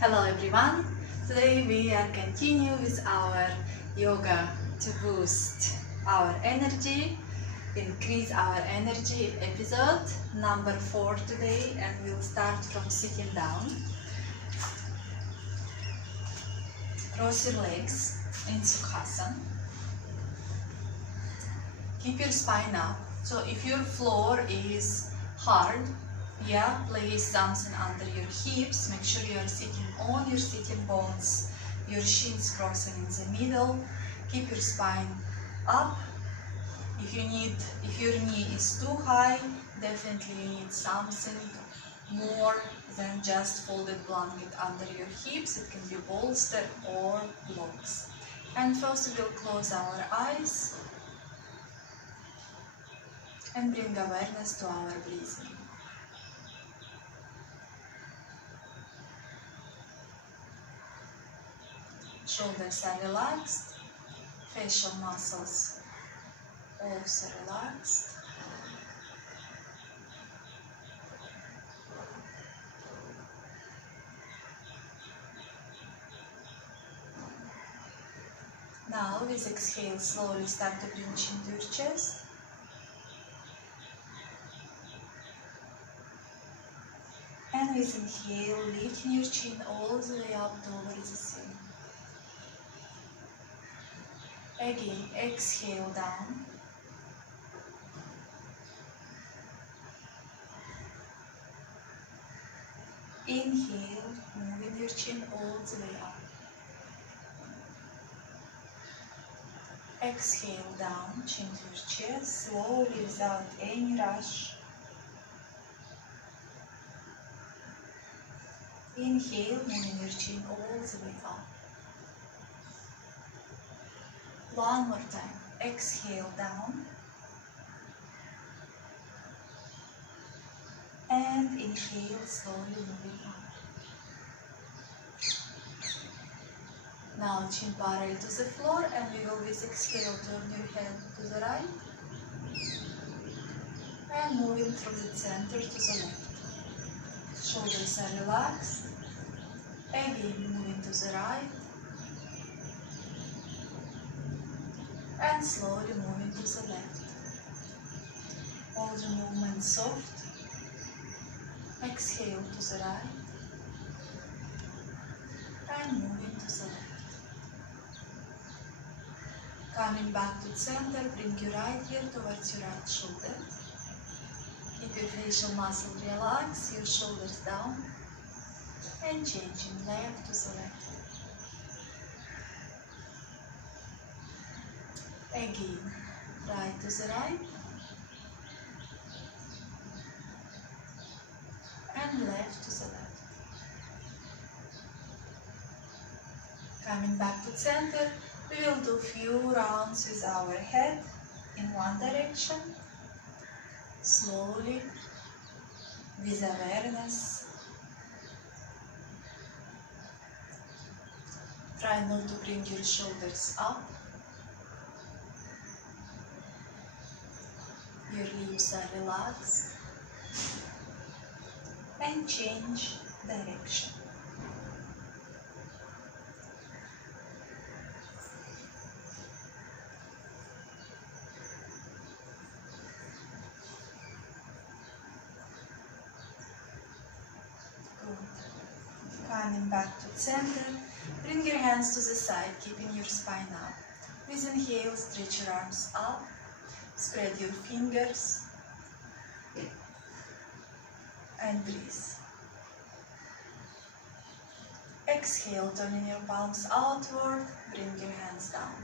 Hello everyone, today we are continue with our yoga to boost our energy, increase our energy episode number 4 today, and we'll start from sitting down. Cross your legs in Sukhasana. Keep your spine up, so if your floor is hard, place something under your hips. Make sure you are sitting on your sitting bones, your shins crossing in the middle. Keep your spine up. If your knee is too high, definitely you need something more than just folded blanket under your hips. It can be bolster or blocks. And first we'll close our eyes and bring awareness to our breathing. Shoulders are relaxed, facial muscles also relaxed. Now with exhale, slowly start to bring chin to your chest. And with inhale, lifting your chin all the way up towards the ceiling. Again, exhale down. Inhale, moving your chin all the way up. Exhale down, chin to your chest, slowly without any rush. Inhale, moving your chin all the way up. One more time. Exhale down. And inhale, slowly moving up. Now chin parallel to the floor, and we will with exhale turn your head to the right. And moving from the center to the left. Shoulders are relaxed. Again, moving to the right. And slowly moving to the left. All the movement soft. Exhale to the right. And moving to the left. Coming back to the center, bring your right ear towards your right shoulder. Keep your facial muscle relaxed, your shoulders down. And changing left to the left. Again, right to the right. And left to the left. Coming back to the center, we will do few rounds with our head in one direction. Slowly, with awareness. Try not to bring your shoulders up. Your lips are relaxed. And change direction. Good. Coming back to the center, bring your hands to the side, keeping your spine up. With inhale, stretch your arms up. Spread your fingers and breathe. Exhale, turning your palms outward, bring your hands down.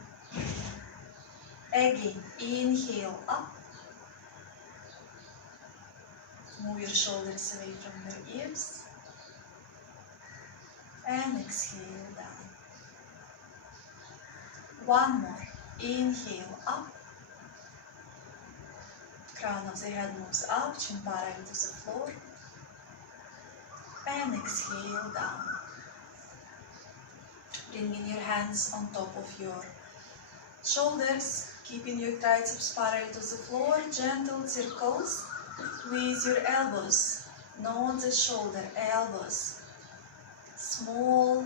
Again, inhale up. Move your shoulders away from your ears. And exhale down. One more. Inhale up. Crown of the head moves up, chin parallel to the floor. And exhale down. Bringing your hands on top of your shoulders, keeping your triceps parallel to the floor, gentle circles with your elbows, not the shoulder, elbows. small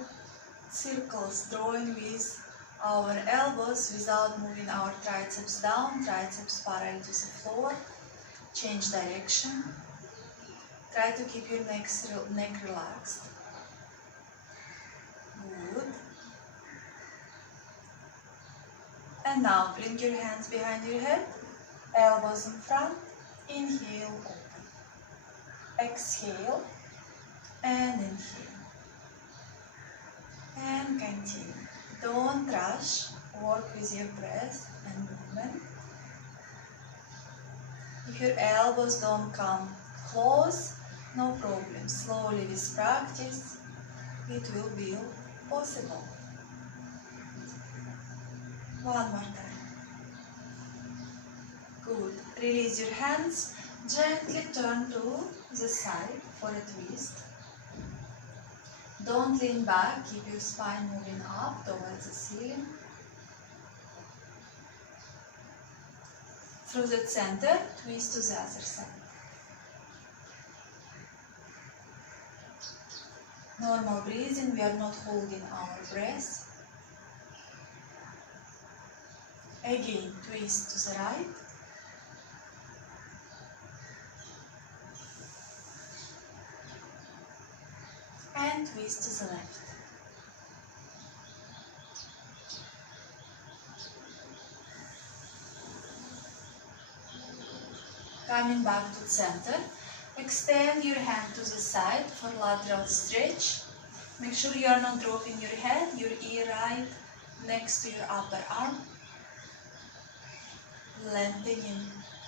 circles drawing with our elbows without moving our triceps down, triceps parallel to the floor. Change direction. Try to keep your neck relaxed. Good. And now bring your hands behind your head, elbows in front. Inhale, open. Exhale and inhale. And continue. Don't rush. Work with your breath and movement. If your elbows don't come close, no problem. Slowly with practice, it will be possible. One more time. Good. Release your hands. Gently turn to the side for a twist. Don't lean back. Keep your spine moving up towards the ceiling. Through the center, twist to the other side. Normal breathing, we are not holding our breath. Again, twist to the right. And twist to the left. Coming back to the center, extend your hand to the side for lateral stretch. Make sure you are not dropping your head, your ear right next to your upper arm. Lengthening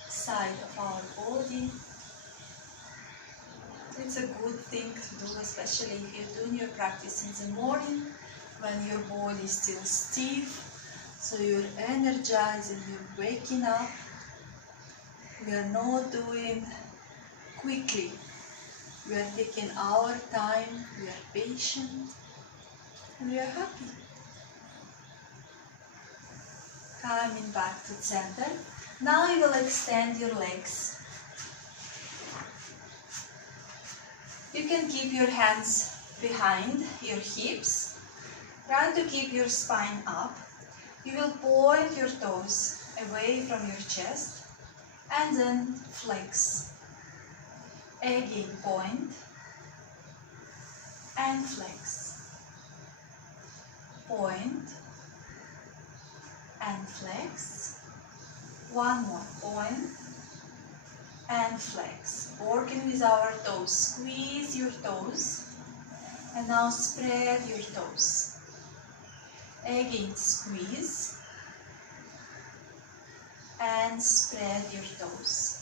side of our body. It's a good thing to do, especially if you're doing your practice in the morning when your body is still stiff. So you're energizing, you're waking up. We are not doing quickly. We are taking our time, we are patient, and we are happy. Coming back to center. Now you will extend your legs. You can keep your hands behind your hips. Try to keep your spine up. You will point your toes away from your chest and then flex. Again, point and flex. Point and flex. One more, point and flex. Working with our toes. Squeeze your toes and now spread your toes. Again, squeeze and spread your toes.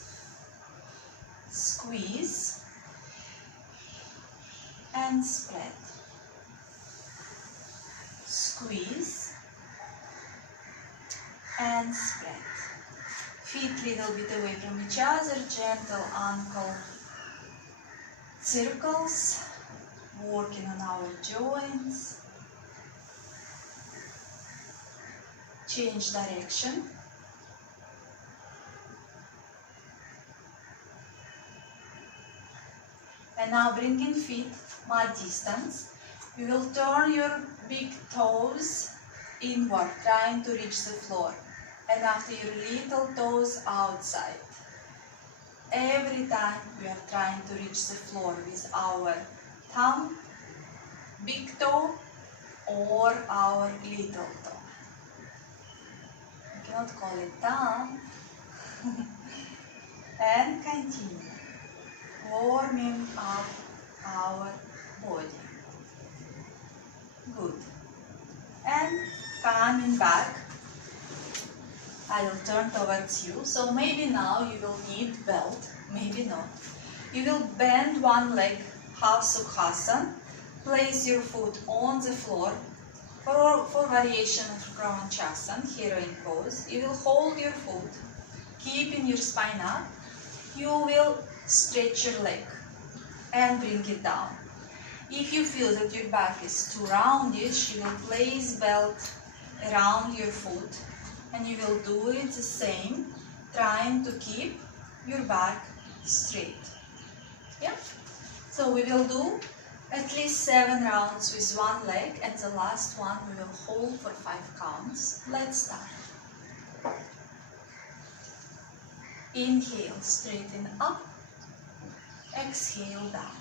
Squeeze and spread. Squeeze and spread. Feet little bit away from each other, gentle ankle circles, working on our joints. Change direction. And now bringing feet mat distance. You will turn your big toes inward, trying to reach the floor. And after your little toes outside. Every time we are trying to reach the floor with our thumb, big toe, or our little toe. You cannot call it thumb. And continue. Warming up our body. Good. And coming back, I will turn towards you. So maybe now you will need belt, maybe not. You will bend one leg, half Sukhasana. Place your foot on the floor for variation of Brahmachasana, heroine pose. You will hold your foot, keeping your spine up. You will stretch your leg and bring it down. If you feel that your back is too roundish, you will place belt around your foot and you will do it the same, trying to keep your back straight. Yeah? So we will do at least 7 rounds with one leg, and the last one we will hold for 5 counts. Let's start. Inhale, straighten up. Exhale, down.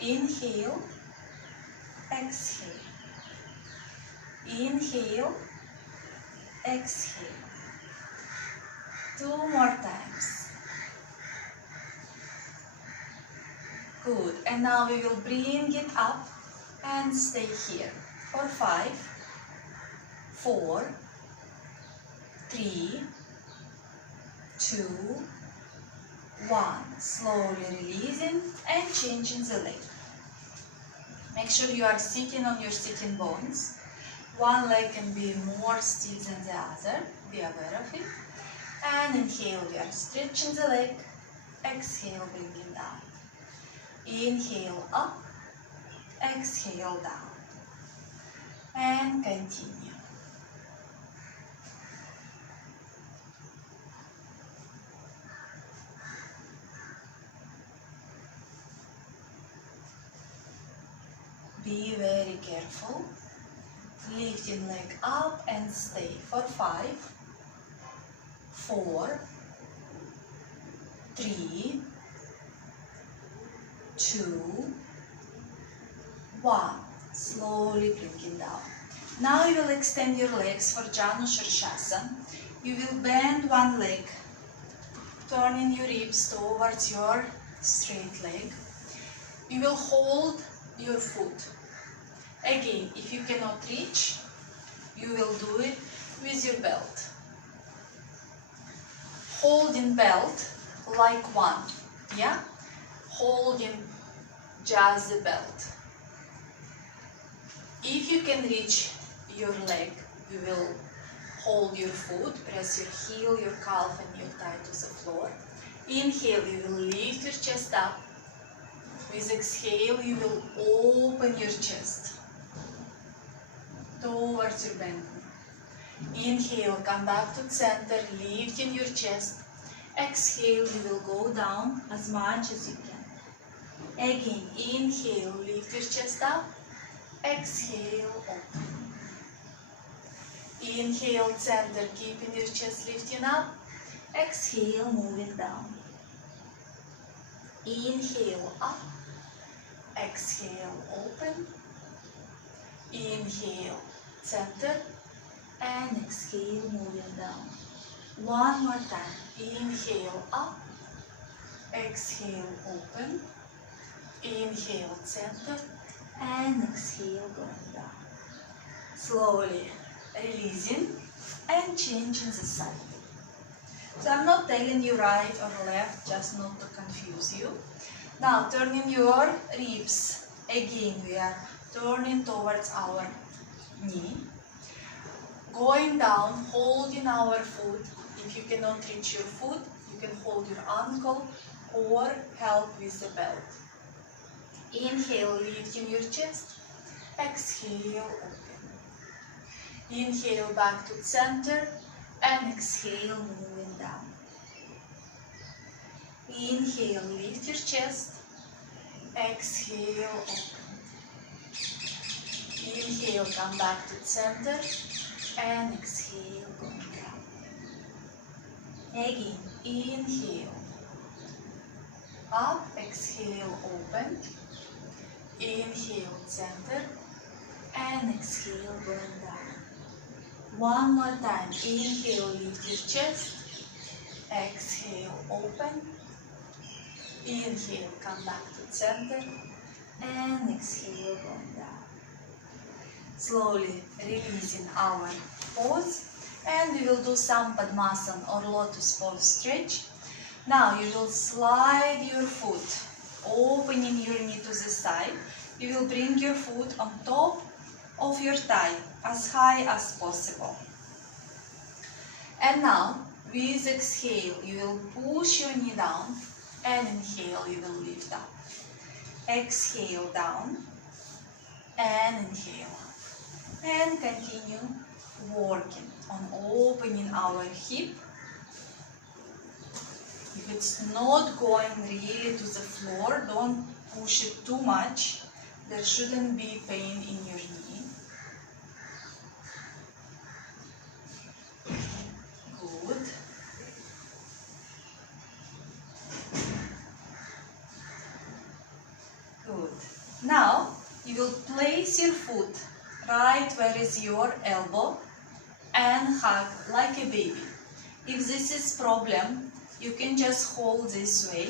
Inhale, exhale. Inhale, exhale. 2 more times. Good. And now we will bring it up and stay here for 5, 4, 3, 2, 1. Slowly releasing and changing the leg. Make sure you are sitting on your sitting bones. One leg can be more stiff than the other. Be aware of it. And inhale, we are stretching the leg. Exhale, bringing down. Inhale up. Exhale down. And continue. Be very careful. Lifting leg up and stay for 5, 4, 3, 2, 1. Slowly bringing down. Now you will extend your legs for Chatush or Shavasana. You will bend one leg, turning your ribs towards your straight leg. You will hold your foot. Again, if you cannot reach, you will do it with your belt. Holding belt like one, yeah? Holding just the belt. If you can reach your leg, you will hold your foot, press your heel, your calf and your thigh to the floor. Inhale, you will lift your chest up. With exhale, you will open your chest towards your bend. Inhale, come back to center, lifting your chest. Exhale, you will go down as much as you can. Again, inhale, lift your chest up. Exhale, open. Inhale, center, keeping your chest lifting up. Exhale, moving down. Inhale, up. Exhale, open. Inhale, center, and exhale, moving down. One more time. Inhale, up. Exhale, open. Inhale, center, and exhale, going down. Slowly releasing and changing the side. So I'm not telling you right or left, just not to confuse you. Now turning your ribs. Again, we are turning towards our knee. Going down, holding our foot. If you cannot reach your foot, you can hold your ankle or help with the belt. Inhale, lifting your chest. Exhale, open. Inhale, back to center. And exhale, moving down. Inhale, lift your chest. Exhale, open. Inhale, come back to center. And exhale, going down. Again, inhale. Up, exhale, open. Inhale, center. And exhale, going down. One more time. Inhale, lift your chest. Exhale, open. Inhale, come back to center. And exhale, going down. Slowly releasing our pose. And we will do some Padmasan or Lotus pose stretch. Now you will slide your foot, opening your knee to the side. You will bring your foot on top of your thigh as high as possible. And now, with exhale, you will push your knee down, and inhale, you will lift up. Exhale down, and inhale up. And continue working on opening our hip. If If it's not going really to the floor, don't push it too much. There shouldn't be pain in your knee. Good. Good. Now, you will place your foot right where is your elbow and hug like a baby. If this is problem, you can just hold this way,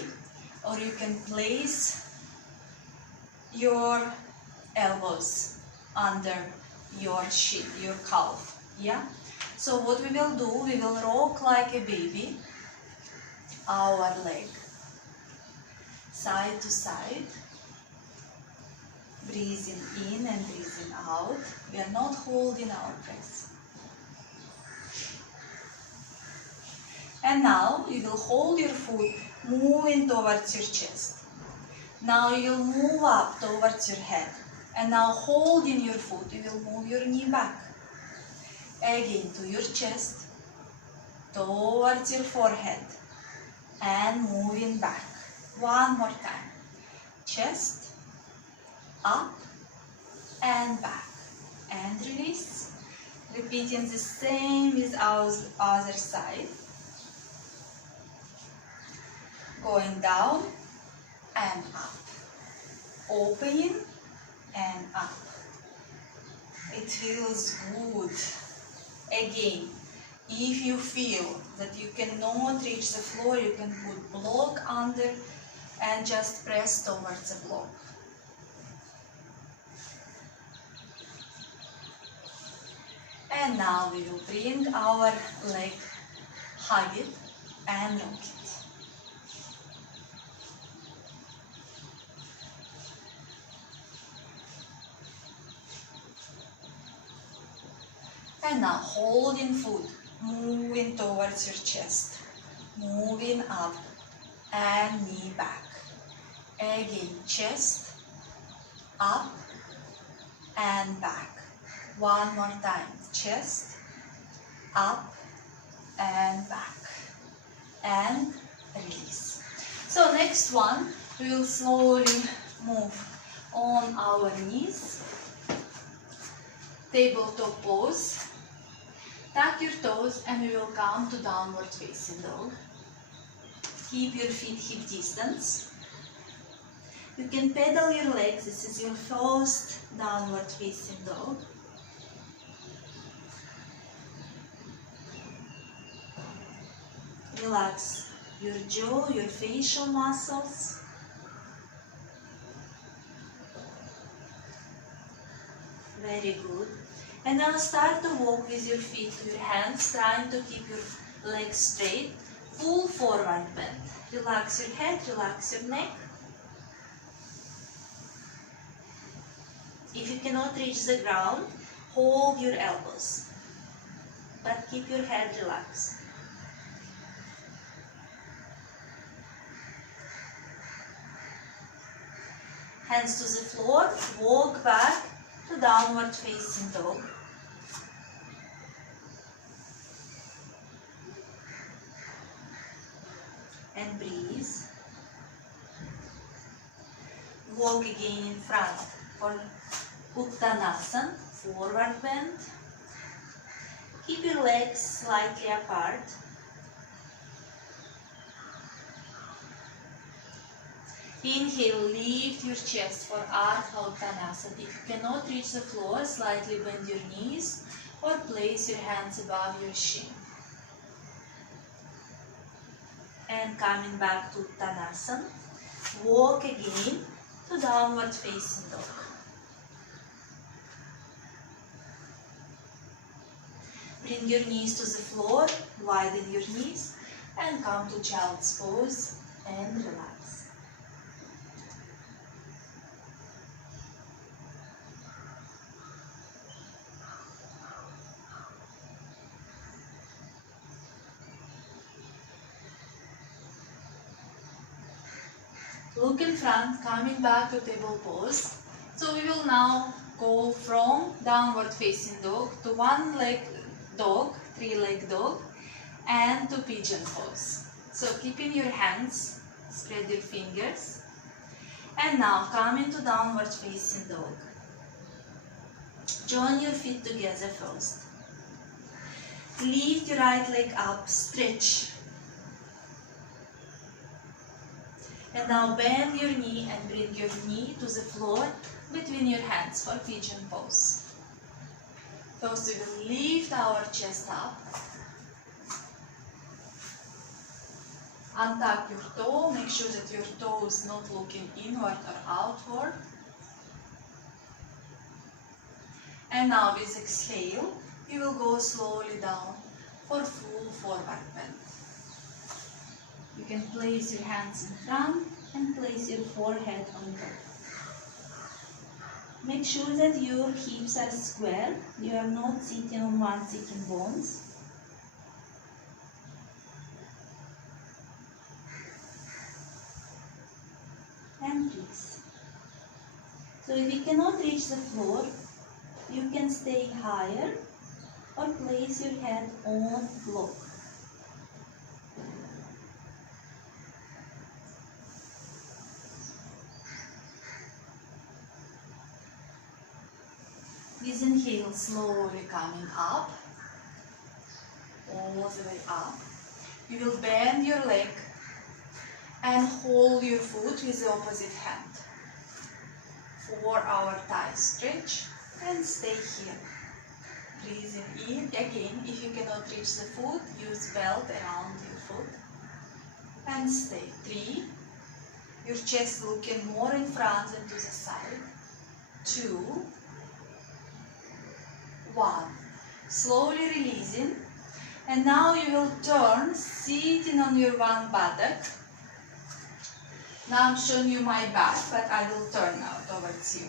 or you can place your elbows under your shin, your calf. Yeah? So what we will do, we will rock like a baby our leg side to side, breathing in and breathing out. We are not holding our breath. And now you will hold your foot moving towards your chest. Now you will move up towards your head. And now holding your foot, you will move your knee back. Again to your chest, towards your forehead. And moving back. One more time. Chest, up and back. And release. Repeating the same with our other side. Going down and up. Opening and up. It feels good. Again, if you feel that you cannot reach the floor, you can put block under and just press towards the block. And now we will bring our leg, hug it and rock it. And now holding foot, moving towards your chest, moving up and knee back. Again, chest, up and back. One more time, chest, up and back. And release. So next one, we will slowly move on our knees. Tabletop pose. Tuck your toes and we will come to downward facing dog. Keep your feet hip distance. You can pedal your legs. This is your first downward facing dog. Relax your jaw, your facial muscles. Very good. And now start to walk with your feet to your hands, trying to keep your legs straight. Full forward bend. Relax your head, relax your neck. If you cannot reach the ground, hold your elbows. But keep your head relaxed. Hands to the floor, walk back to downward facing dog. And breathe. Walk again in front for Uttanasana, forward bend. Keep your legs slightly apart. Inhale, lift your chest for Ardha Uttanasana. If you cannot reach the floor, slightly bend your knees or place your hands above your shin. And coming back to Uttanasana, walk again to downward facing dog. Bring your knees to the floor, widen your knees and come to child's pose and relax. Look in front, coming back to table pose. So we will now go from downward facing dog to one leg dog, three leg dog, and to pigeon pose. So keep in your hands, spread your fingers. And now come into downward facing dog. Join your feet together first. Lift your right leg up, stretch. And now bend your knee and bring your knee to the floor between your hands for Pigeon Pose. First we will lift our chest up. Untuck your toe, make sure that your toe is not looking inward or outward. And now with exhale, you will go slowly down for full forward bend. You can place your hands in front and place your forehead on top. Make sure that your hips are square, you are not sitting on one sitting bones. And release. So if you cannot reach the floor, you can stay higher or place your head on block. With inhale, slowly coming up, all the way up. You will bend your leg and hold your foot with the opposite hand. 4-hour thigh stretch and stay here. Breathing in. Again, if you cannot reach the foot, use belt around your foot. And stay. 3. Your chest looking more in front than to the side. 2. 1. Slowly releasing. And now you will turn, sitting on your one buttock. Now I'm showing you my back, but I will turn now towards you.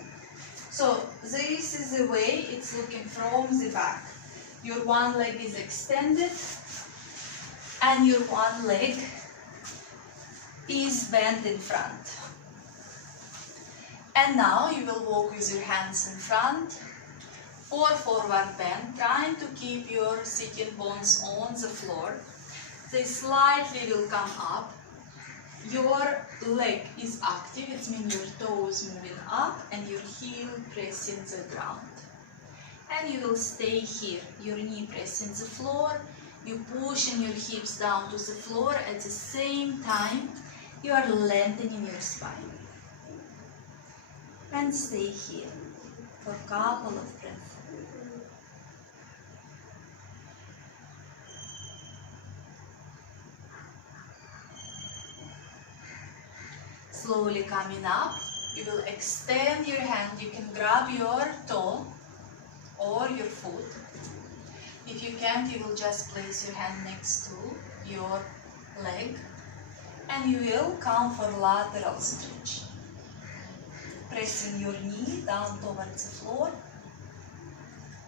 So this is the way it's looking from the back. Your one leg is extended and your one leg is bent in front. And now you will walk with your hands in front for forward bend, trying to keep your sitting bones on the floor. They slightly will come up. Your leg is active, it means your toes moving up and your heel pressing the ground. And you will stay here, your knee pressing the floor, you pushing your hips down to the floor, at the same time you are lengthening your spine. And stay here for a couple of breaths. Slowly coming up, you will extend your hand. You can grab your toe or your foot. If you can't, you will just place your hand next to your leg and you will come for lateral stretch. Pressing your knee down towards the floor,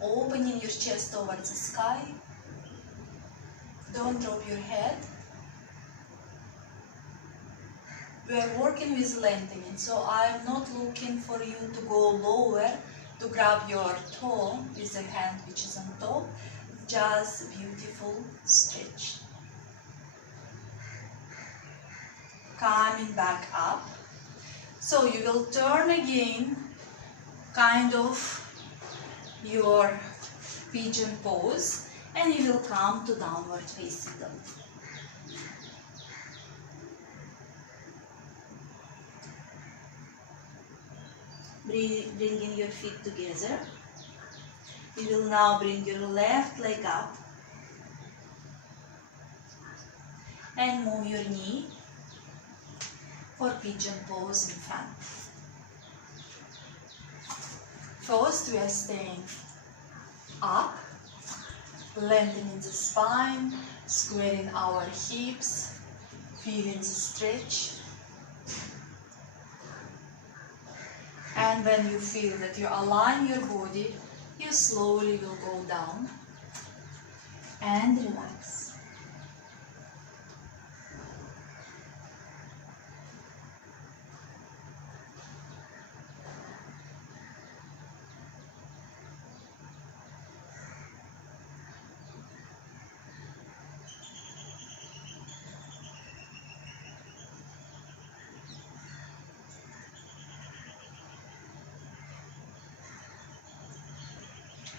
opening your chest towards the sky. Don't drop your head. We are working with lengthening, so I'm not looking for you to go lower to grab your toe with the hand which is on top. Just beautiful stretch. Coming back up. So you will turn again, kind of your pigeon pose, and you will come to downward facing dog. Bringing your feet together. You will now bring your left leg up and move your knee for pigeon pose in front. First we are staying up, lengthening the spine, squaring our hips, feeling the stretch. And when you feel that you align your body, you slowly will go down and relax.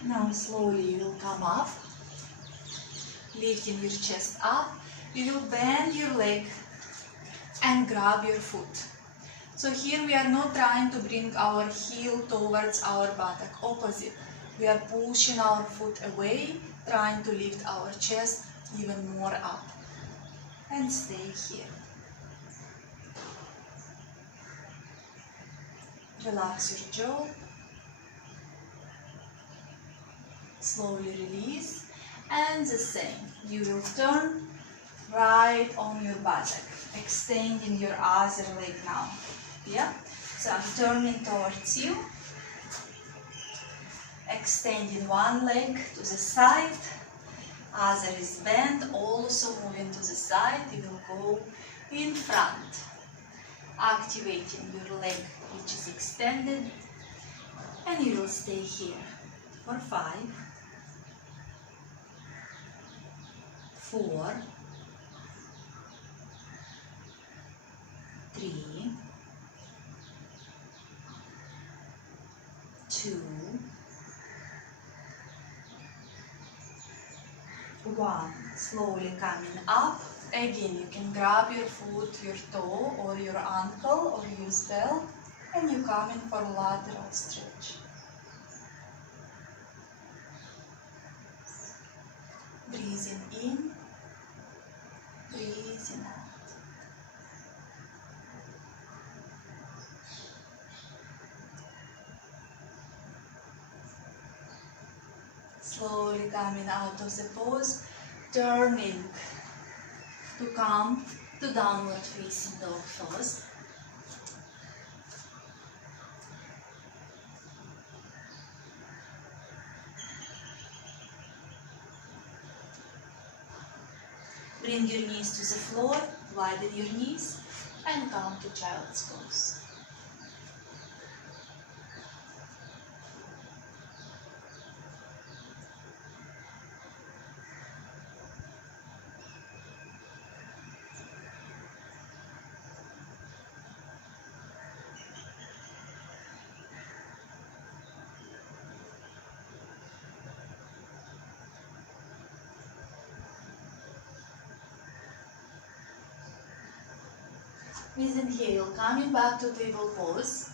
Now slowly you will come up, lifting your chest up. You will bend your leg and grab your foot. So here we are not trying to bring our heel towards our buttock, opposite. We are pushing our foot away, trying to lift our chest even more up. And stay here. Relax your jaw. Slowly release. And the same. You will turn right on your buttock, extending your other leg now. Yeah? So I'm turning towards you. Extending one leg to the side. Other is bent, also moving to the side. You will go in front. Activating your leg which is extended. And you will stay here for 5, 4, 3, 2, 1. Slowly coming up. Again, you can grab your foot, your toe or your ankle or use belt, and you come in for lateral stretch. Breathing in, breathing out. Slowly coming out of the pose, turning to come to downward facing dog first. Bring your knees to the floor, widen your knees, and come to child's pose. With inhale, coming back to table pose.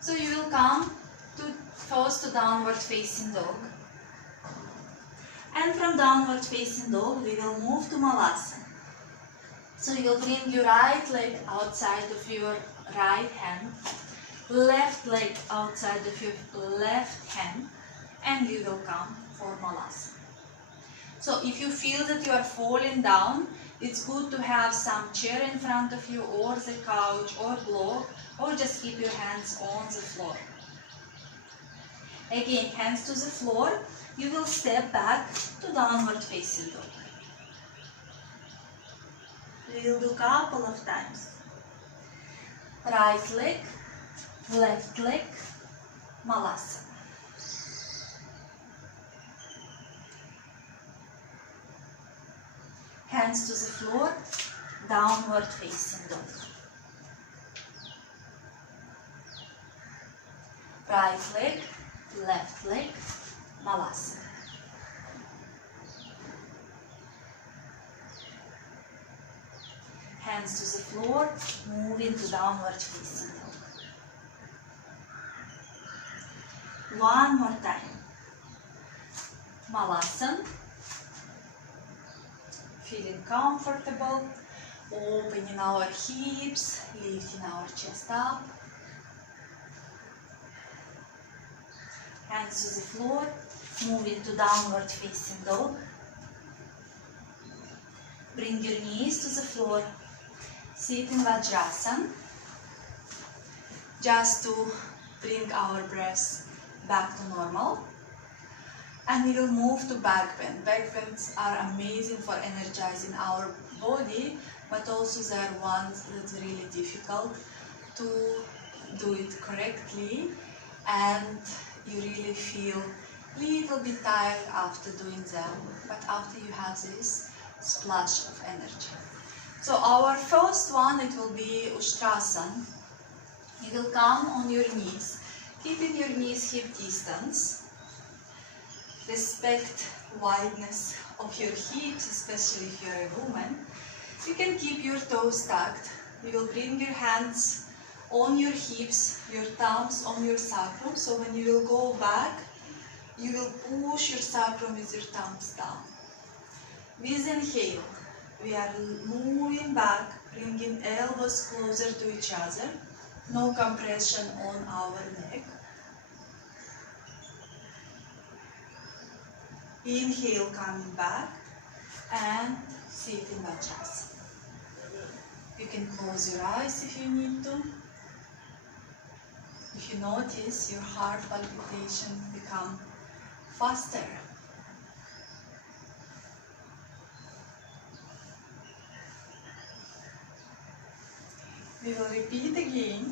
So you will come to first to downward facing dog. And from downward facing dog, we will move to Malasa. So you'll bring your right leg outside of your right hand, left leg outside of your left hand, and you will come for Malasa. So if you feel that you are falling down, it's good to have some chair in front of you or the couch or block, or just keep your hands on the floor. Again, hands to the floor, you will step back to downward facing dog. We will do a couple of times. Right leg, left leg, Malasa. Hands to the floor, downward facing dog. Right leg, left leg, Malasa. Hands to the floor, moving to downward facing dog. One more time. Malasa. Feeling comfortable, opening our hips, lifting our chest up. Hands to the floor, moving to downward facing dog. Bring your knees to the floor, sit in Vajrasan, just to bring our breath back to normal. And we will move to backbend. Backbends are amazing for energizing our body, but also they are ones that's really difficult to do it correctly, and you really feel a little bit tired after doing them, but after you have this splash of energy. So our first one, it will be Ushtrasan. You will come on your knees, keeping your knees hip distance. respect wideness of your hips, especially if you're a woman. You can keep your toes tucked. You will bring your hands on your hips, your thumbs on your sacrum. So when you will go back, you will push your sacrum with your thumbs down. With inhale, we are moving back, bringing elbows closer to each other. No compression on our neck. Inhale, coming back, and sit in Vajrasana. You can close your eyes if you need to. If you notice your heart palpitation become faster. We will repeat again.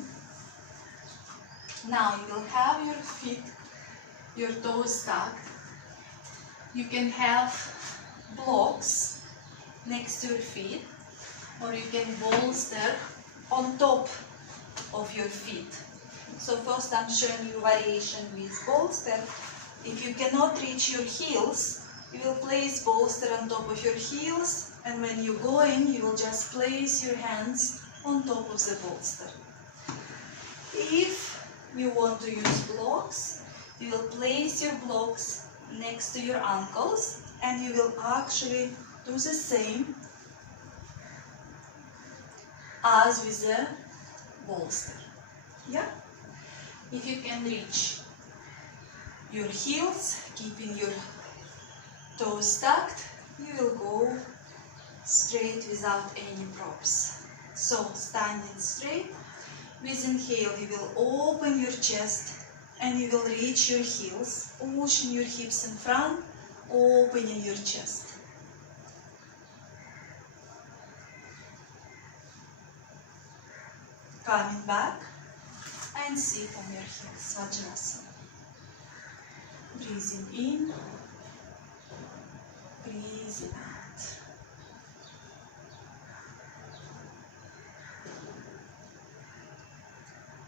Now you will have your feet, your toes tucked. You can have blocks next to your feet, or you can bolster on top of your feet. So first I'm showing you variation with bolster. If you cannot reach your heels, you will place bolster on top of your heels, and when you go in, you will just place your hands on top of the bolster. If you want to use blocks, you will place your blocks next to your ankles, and you will actually do the same as with the bolster. Yeah? If you can reach your heels, keeping your toes tucked, you will go straight without any props. So, standing straight, with inhale you will open your chest and you will reach your heels, pushing your hips in front, opening your chest. Coming back and sit on your heels, Vajrasana. Breathing in, breathing out.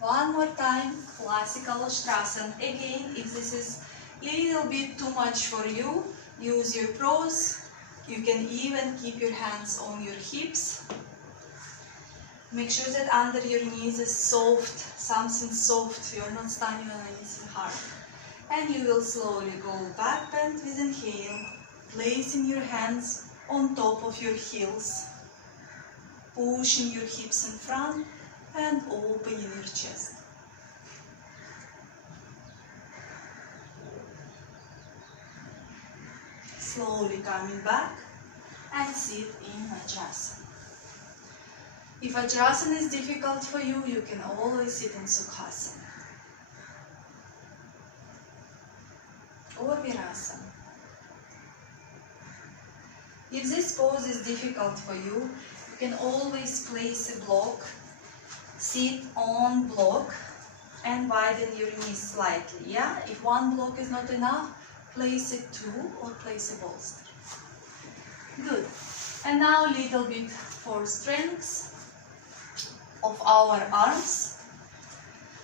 One more time, classical Ustrasana. Again, if this is a little bit too much for you, use your pros. You can even keep your hands on your hips. Make sure that under your knees is soft, something soft. You're not standing on anything hard. And you will slowly go back bend with inhale, placing your hands on top of your heels, pushing your hips in front and opening your chest. Slowly coming back and sit in Vajrasana. If Vajrasana is difficult for you, you can always sit in Sukhasana or Virasana. If this pose is difficult for you, you can always place a block, sit on block and widen your knees slightly. Yeah? If one block is not enough, place it two or place a bolster. Good. And now a little bit for strength of our arms,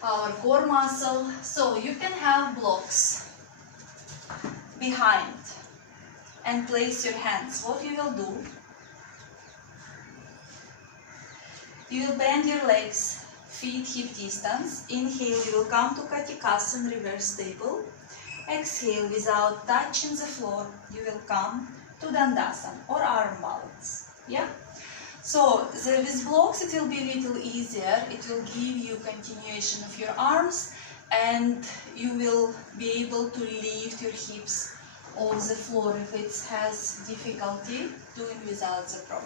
our core muscle. So you can have blocks behind and place your hands. What you will do, you will bend your legs, feet hip distance. Inhale, you will come to Katikasana, reverse table. Exhale, without touching the floor, you will come to Dandasana or arm balance. Yeah? So with blocks it will be a little easier. It will give you continuation of your arms and you will be able to lift your hips off the floor if it has difficulty doing without the prop.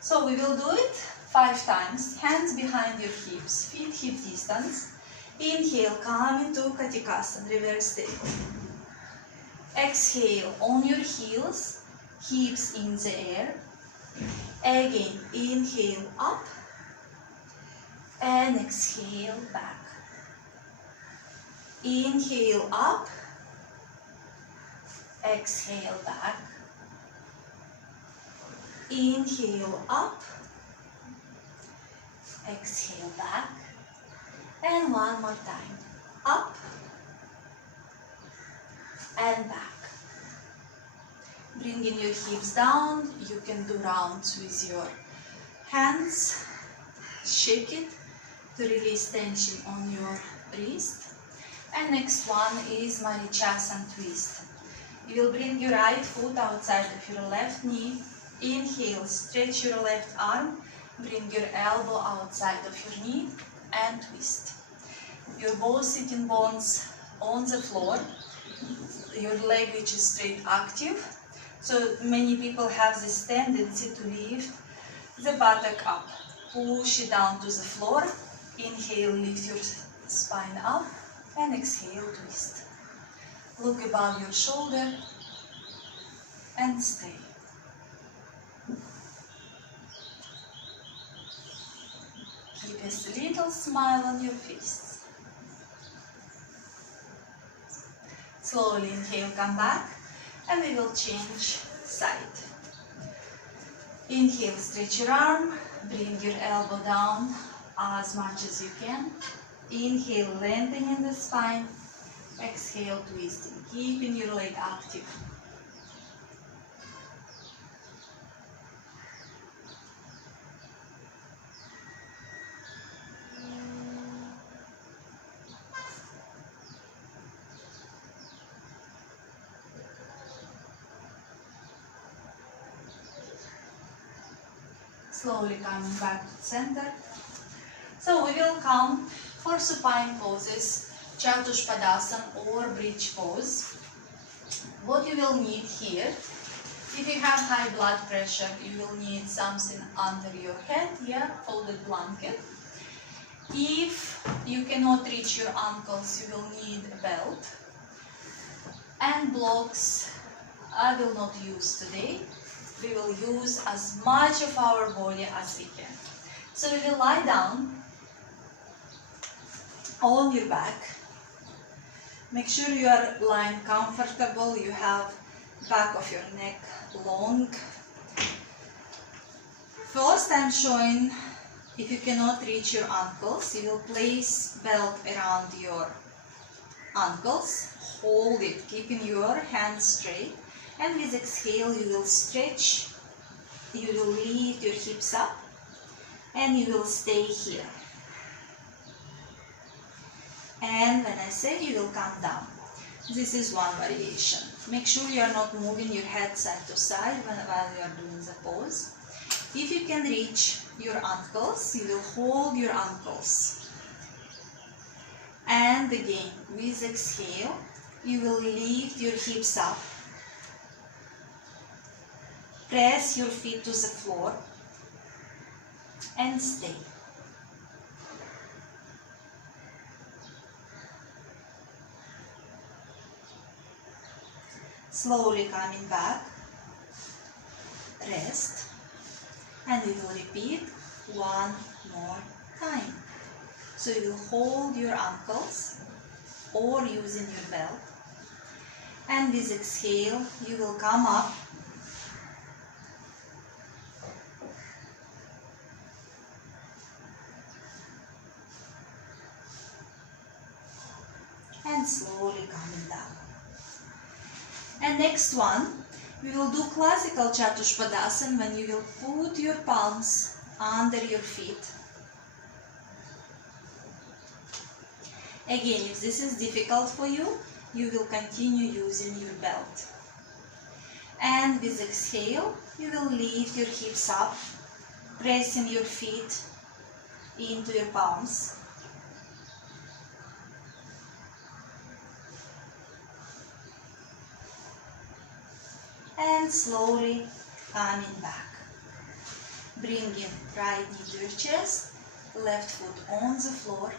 So we will do it 5 times. Hands behind your hips, feet hip distance. Inhale, come into Katikasana, reverse table. Exhale, on your heels, hips in the air. Again, inhale up and exhale back. Inhale up, exhale back. Inhale up, exhale back. And one more time, up and back. Bringing your hips down, you can do rounds with your hands. Shake it to release tension on your wrist. And next one is Marichasan twist. You will bring your right foot outside of your left knee. Inhale, stretch your left arm. Bring your elbow outside of your knee and twist. Your both sitting bones on the floor. Your leg which is straight active. So many people have this tendency to lift the buttock up. Push it down to the floor. Inhale, lift your spine up. And exhale, twist. Look above your shoulder and stay. Keep a little smile on your face. Slowly inhale, come back, and we will change side. Inhale, stretch your arm, bring your elbow down as much as you can. Inhale, lengthening the spine. Exhale, twisting, keeping your leg active. Slowly coming back to the center. So we will come for supine poses, Chatush Padasan or bridge pose. What you will need here, if you have high blood pressure, you will need something under your head, folded blanket. If you cannot reach your ankles, you will need a belt. And blocks I will not use today. We will use as much of our body as we can. So we will lie down on your back. Make sure you are lying comfortable. You have back of your neck long. First I'm showing, if you cannot reach your ankles, you will place belt around your ankles. Hold it, keeping your hands straight. And with exhale, you will stretch. You will lift your hips up. And you will stay here. And when I say you will come down. This is one variation. Make sure you are not moving your head side to side while you are doing the pose. If you can reach your ankles, you will hold your ankles. And again, with exhale, you will lift your hips up. Press your feet to the floor and stay. Slowly coming back, rest, and we will repeat one more time. So you will hold your ankles or using your belt, and with exhale you will come up and slowly coming down. And next one, we will do classical Chatush Padasan when you will put your palms under your feet. Again, if this is difficult for you, you will continue using your belt. And with exhale, you will lift your hips up, pressing your feet into your palms. And slowly coming back. Bringing right knee to your chest, left foot on the floor.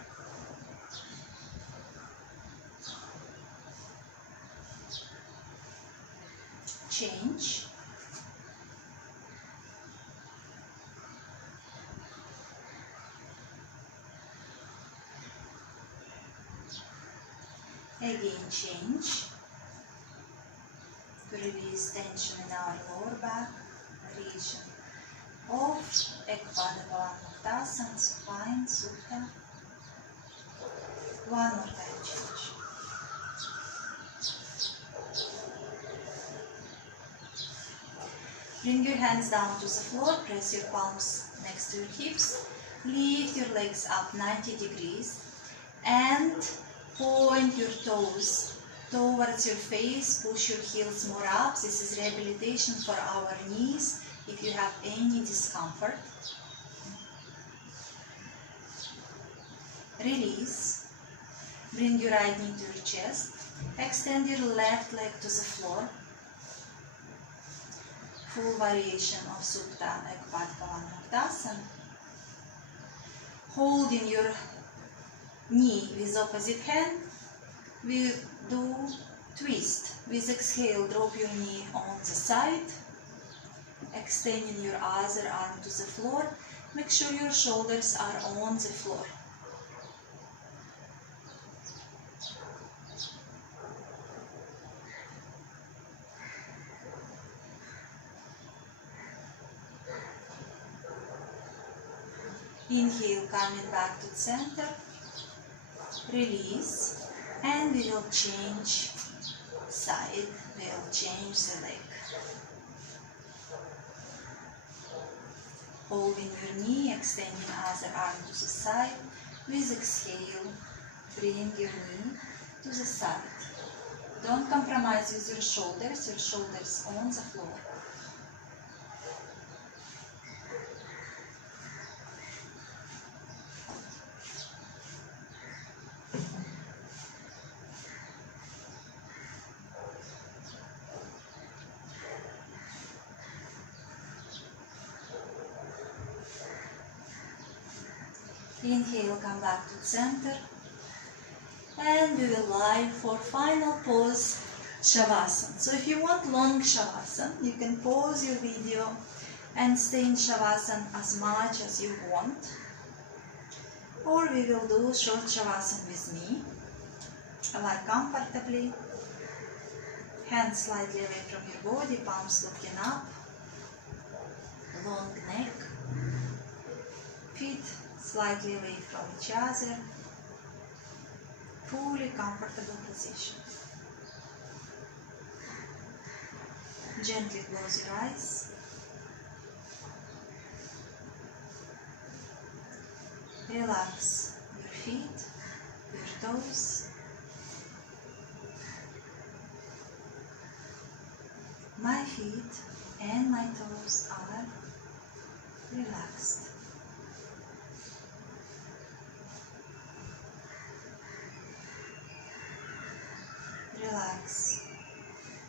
Change. Again, change. To release tension in our lower back region of Padasan, Supine, Supta. One more time, change. Bring your hands down to the floor, press your palms next to your hips, lift your legs up 90 degrees and point your toes towards your face, push your heels more up. This is rehabilitation for our knees if you have any discomfort. Release. Bring your right knee to your chest. Extend your left leg to the floor. Full variation of Supta Padasan. Holding your knee with opposite hand, we do twist. With exhale, drop your knee on the side, extending your other arm to the floor. Make sure your shoulders are on the floor. Inhale, coming back to the center, release, and we will change side, we will change the leg. Holding your knee, extending other arm to the side, with exhale, bring your knee to the side. Don't compromise with your shoulders on the floor. Inhale, come back to the center, and we will lie for final pose, Shavasana. So if you want long Shavasana, you can pause your video and stay in Shavasana as much as you want. Or we will do short Shavasana with me. Lie comfortably, hands slightly away from your body, palms looking up, long neck, feet slightly away from each other, fully comfortable position. Gently close your eyes. Relax your feet, your toes. My feet and my toes are relaxed. Relax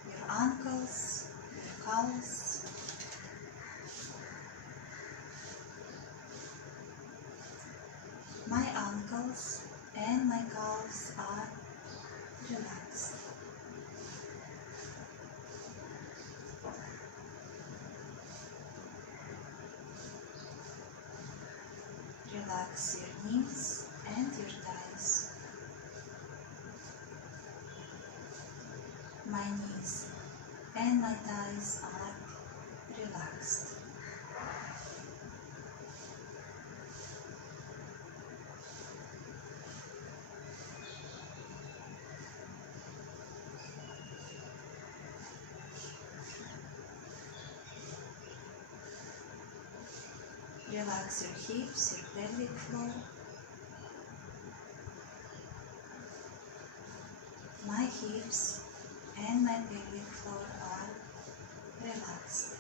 your ankles, your calves, my ankles and my calves are relaxed. Relax your knees and your thighs. My knees and my thighs are relaxed. Relax your hips, your pelvic floor. My hips and my pelvic floor are relaxed.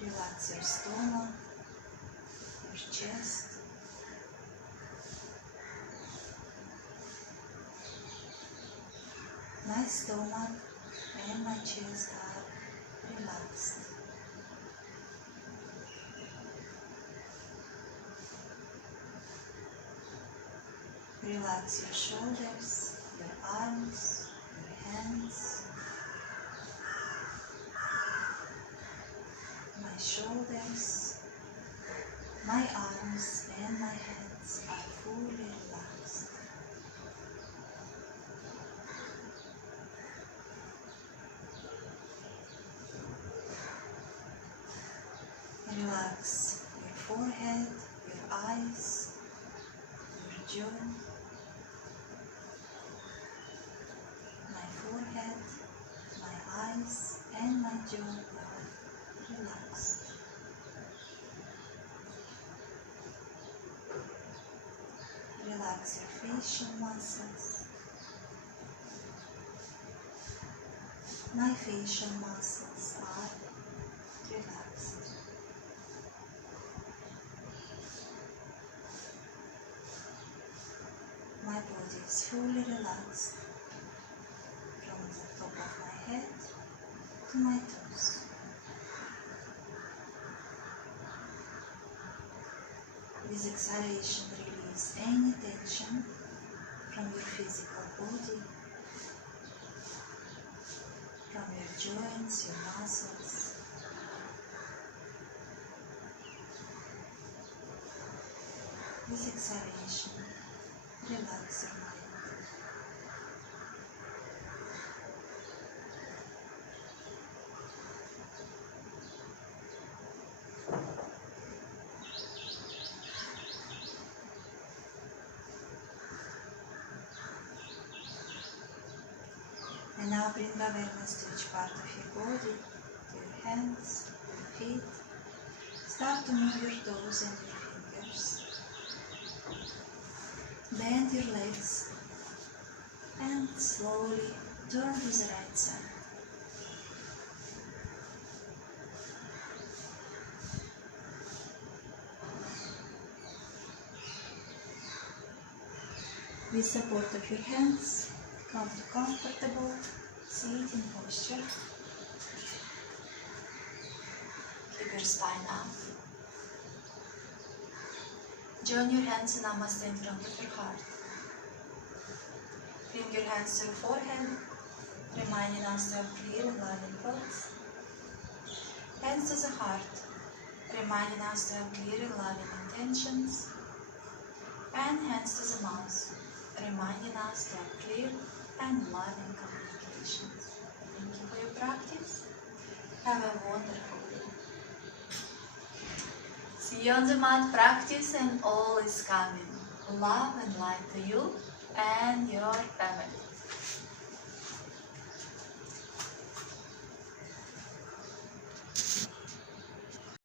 Relax your stomach, your chest. My stomach and my chest are relaxed. Relax your shoulders, your arms, your hands. My shoulders, my arms and my hands are fully relaxed. Relax your forehead, your eyes, your jaw. jaw are relaxed. Relax your facial muscles. My facial muscles are relaxed. My body is fully relaxed from the top of my head to my toes. With exhalation, release any tension from your physical body, from your joints, your muscles. With exhalation, relax your mind. And now bring awareness to each part of your body, to your hands, your feet. Start to move your toes and your fingers. Bend your legs and slowly turn to the right side. With support of your hands, come to comfortable seating posture. Keep your spine up. Join your hands in Namaste in front of your heart. Bring your hands to your forehead, reminding us to have clear and loving thoughts. Hands to the heart, reminding us to have clear and loving intentions. And hands to the mouth, reminding us to have clear and loving communications. Thank you for your practice. Have a wonderful day. See you on the mat. Practice and all is coming. Love and light to you and your family.